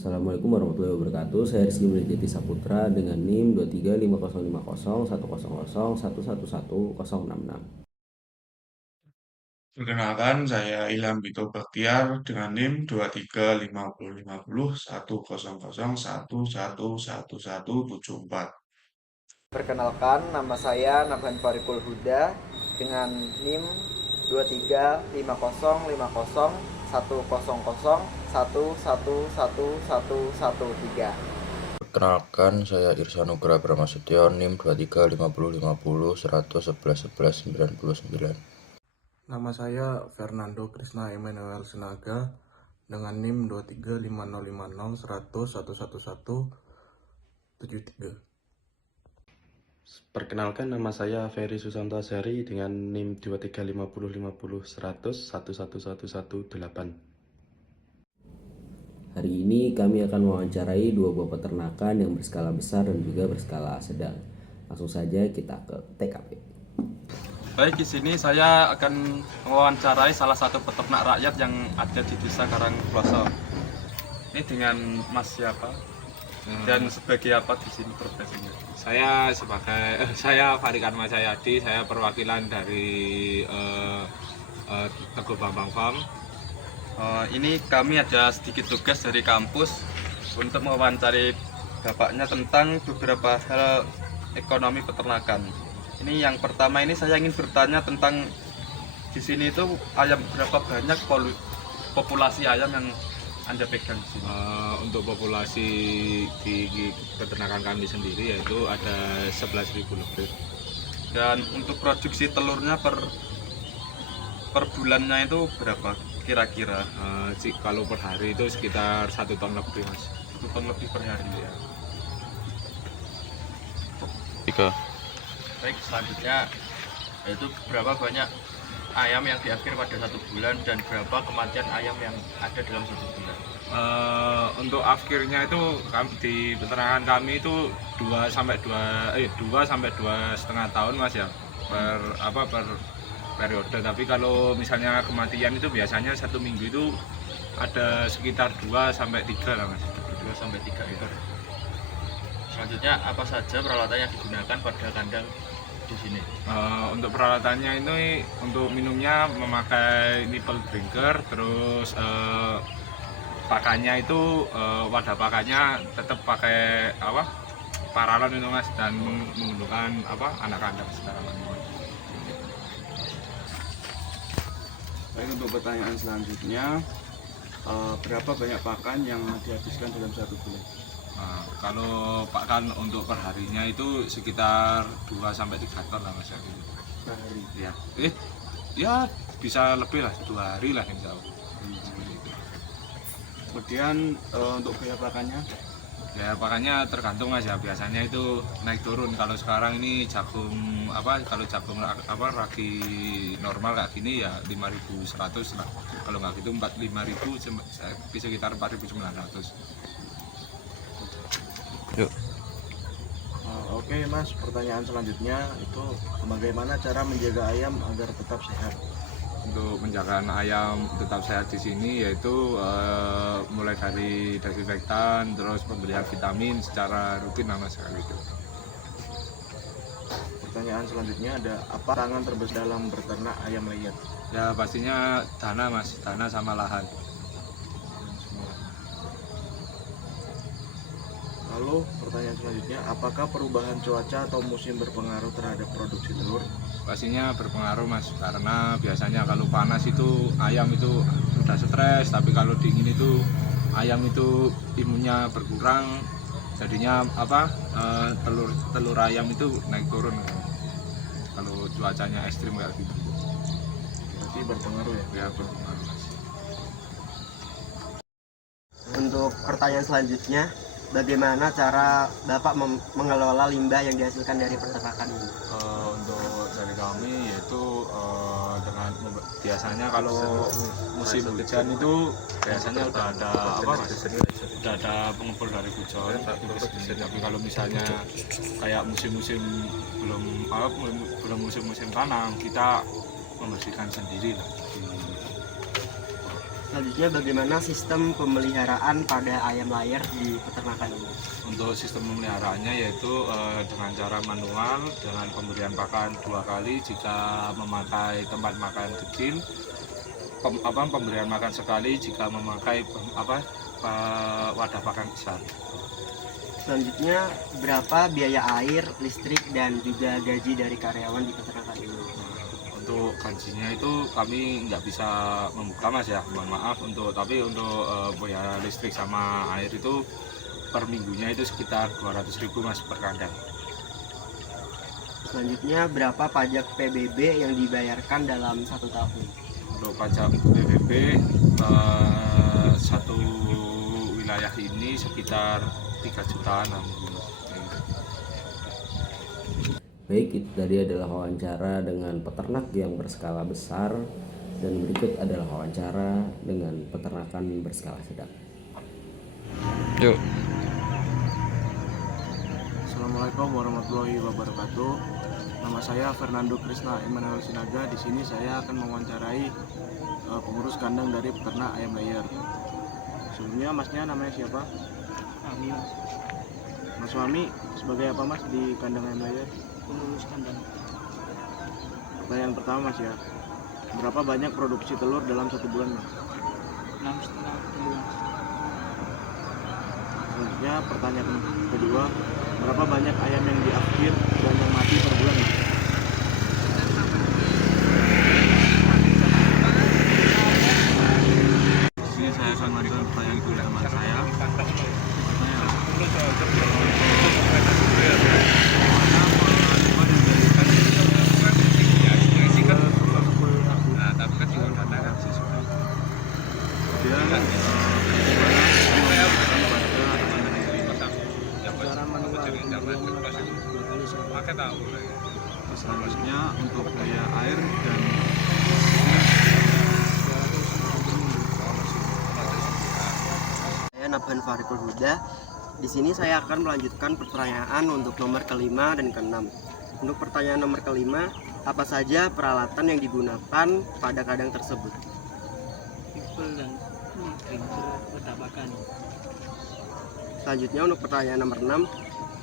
Assalamualaikum warahmatullahi wabarakatuh. Saya Rizky Mulyadi Saputra dengan NIM 235050111111066. Perkenalkan, saya Ilham Bito Baktiar dengan NIM 2350501000111174. Perkenalkan, nama saya Nabhan Farikul Huda dengan NIM 2350100111113. Perkenalkan, saya Irsa Nugraha Prasetyo, NIM 235050111199. Nama saya Fernando Krisna Emmanuel Senaga dengan NIM 2355050111173. Perkenalkan, nama saya Ferry Susanto Azhari dengan NIM 2350501111118. Hari ini kami akan mewawancarai dua buah peternakan yang berskala besar dan juga berskala sedang. Langsung saja kita ke TKP. Baik, di sini saya akan mewawancarai salah satu peternak rakyat yang ada di Desa Karangploso. Ini dengan Mas siapa? Dan sebagai apa di sini profesinya? Saya Farikan Masayadi, saya perwakilan dari Teguh Bambang Farm. Ini kami ada sedikit tugas dari kampus untuk mewawancari bapaknya tentang beberapa hal ekonomi peternakan. Ini yang pertama, ini saya ingin bertanya tentang di sini itu ayam, berapa banyak populasi ayam yang Anda pegang di sini? Untuk populasi di peternakan kami sendiri yaitu ada 11.000 lebih. Dan untuk produksi telurnya per bulannya itu berapa kira-kira? Kalau per hari itu sekitar 1 ton lebih, Mas. 1 ton lebih per hari ya. Baik, selanjutnya yaitu berapa banyak ayam yang diakhir pada 1 bulan dan berapa kematian ayam yang ada dalam 1 bulan? Untuk akhirnya itu di peternakan kami itu 2 sampai 2,5 tahun, Mas, ya, per periode. Tapi kalau misalnya kematian itu biasanya 1 minggu itu ada sekitar 2 sampai 3 lah, Mas. 2 sampai 3 ekor. Selanjutnya, apa saja peralatan yang digunakan pada kandang di sini? Untuk peralatannya ini, untuk minumnya memakai nipple drinker, terus pakannya itu wadah pakannya tetap pakai paralon itu, Mas, dan menggunakan anak kandang secara manual. Baik, untuk pertanyaan selanjutnya, berapa banyak pakan yang dihabiskan dalam 1 bulan? Kalau pakan untuk perharinya itu sekitar 2 sampai 3 ton lah, Mas, gitu. Per hari. Ya, ya bisa lebih lah, 2 hari lah insya Allah. Kemudian untuk biaya pakannya, Ya pakannya tergantung, Mas, ya, biasanya itu naik turun. Kalau sekarang ini jagung kalau jagung ragi normal kayak gini ya 5.100 lah. Kalau nggak gitu 5.000, sekitar 4.900. Oke Mas, pertanyaan selanjutnya itu bagaimana cara menjaga ayam agar tetap sehat? Untuk menjaga ayam tetap sehat di sini yaitu mulai dari desinfektan, terus pemberian vitamin secara rutin, Mas, sekali itu. Pertanyaan selanjutnya ada apa tantangan terbesar dalam beternak ayam layar? Ya pastinya dana, Mas, dana sama lahan. Lalu pertanyaan selanjutnya, apakah perubahan cuaca atau musim berpengaruh terhadap produksi telur? Pastinya berpengaruh, Mas, karena biasanya kalau panas itu ayam itu sudah stres, tapi kalau dingin itu ayam itu imunnya berkurang, jadinya telur ayam itu naik turun kalau cuacanya ekstrim kayak gitu. Berarti berpengaruh ya? Ya berpengaruh, Mas. Untuk pertanyaan selanjutnya, bagaimana cara Bapak mengelola limbah yang dihasilkan dari peternakan ini? Untuk dari kami yaitu dengan biasanya kalau musim hujan itu biasanya udah ada udah ada pengepul dari hujan. Tapi kalau misalnya kayak musim-musim belum musim-musim tanam, kita membersihkan sendiri lah. Selanjutnya bagaimana sistem pemeliharaan pada ayam layar di peternakan ini? Untuk sistem pemeliharaannya yaitu dengan cara manual, dengan pemberian pakan 2 kali jika memakai tempat makan kecil, pemberian makan sekali jika memakai wadah pakan besar. Selanjutnya, berapa biaya air, listrik, dan juga gaji dari karyawan di peternakan ini? Untuk gajinya itu kami nggak bisa membuka mas ya, mohon maaf. Tapi untuk biaya listrik sama air itu per minggunya itu sekitar 200.000 mas per kandang. Selanjutnya, berapa pajak PBB yang dibayarkan dalam 1 tahun? Untuk pajak PBB satu wilayah ini sekitar 3 jutaan. Baik, itu tadi adalah wawancara dengan peternak yang berskala besar, dan berikut adalah wawancara dengan peternakan berskala sedang. Yuk. Assalamualaikum warahmatullahi wabarakatuh. Nama saya Fernando Krisna Emmanuel Sinaga. Di sini saya akan mewawancarai pengurus kandang dari peternak ayam layer. Sebelumnya masnya namanya siapa? Amin. Mas Suami sebagai apa mas di kandang ayam layer? Pengurus kandang. Pertanyaan pertama mas ya, berapa banyak produksi telur dalam 1 bulan mas? 6,5 kilo. Selanjutnya pertanyaan kedua, berapa banyak ayam yang diakhir dan yang mati per bulan mas? Di sini saya akan memberikan pertanyaan kepada teman saya. Selanjutnya untuk biaya air dan Saya Nabhan Farikul Huda. Di sini saya akan melanjutkan pertanyaan untuk nomor kelima dan keenam. Untuk pertanyaan nomor kelima, apa saja peralatan yang digunakan pada kandang tersebut? Pipel dan drinker bertabakan. Selanjutnya untuk pertanyaan nomor 6,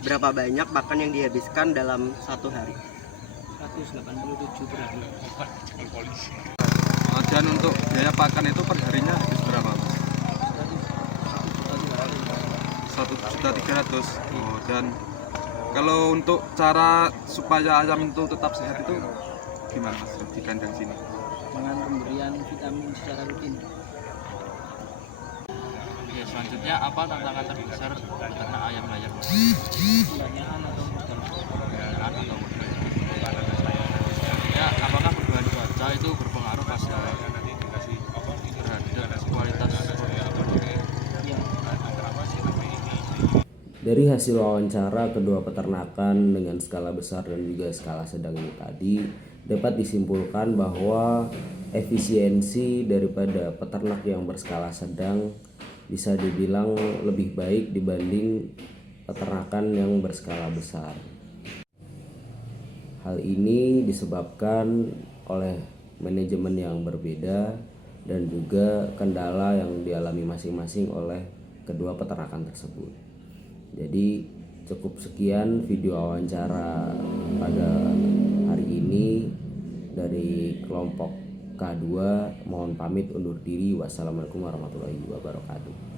berapa banyak pakan yang dihabiskan dalam 1 hari? 187 per hari. Dan untuk biaya pakan itu per harinya habis berapa mas? 1.300.000. Oh, dan kalau untuk cara supaya ayam itu tetap sehat itu gimana mas di kandang sini? Dengan pemberian vitamin secara rutin. Oke, selanjutnya apa tantangan terbesar karena ayam layer? Pendanaan atau modal. Ya, apakah perubahan cuaca itu berpengaruh pada terhadap kualitas Yang Dari hasil wawancara kedua peternakan dengan skala besar dan juga skala sedang ini tadi, dapat disimpulkan bahwa efisiensi daripada peternak yang berskala sedang bisa dibilang lebih baik dibanding peternakan yang berskala besar. Hal ini disebabkan oleh manajemen yang berbeda dan juga kendala yang dialami masing-masing oleh kedua peternakan tersebut. Jadi cukup sekian video wawancara pada hari ini dari kelompok K2. Mohon pamit undur diri. Wassalamualaikum warahmatullahi wabarakatuh.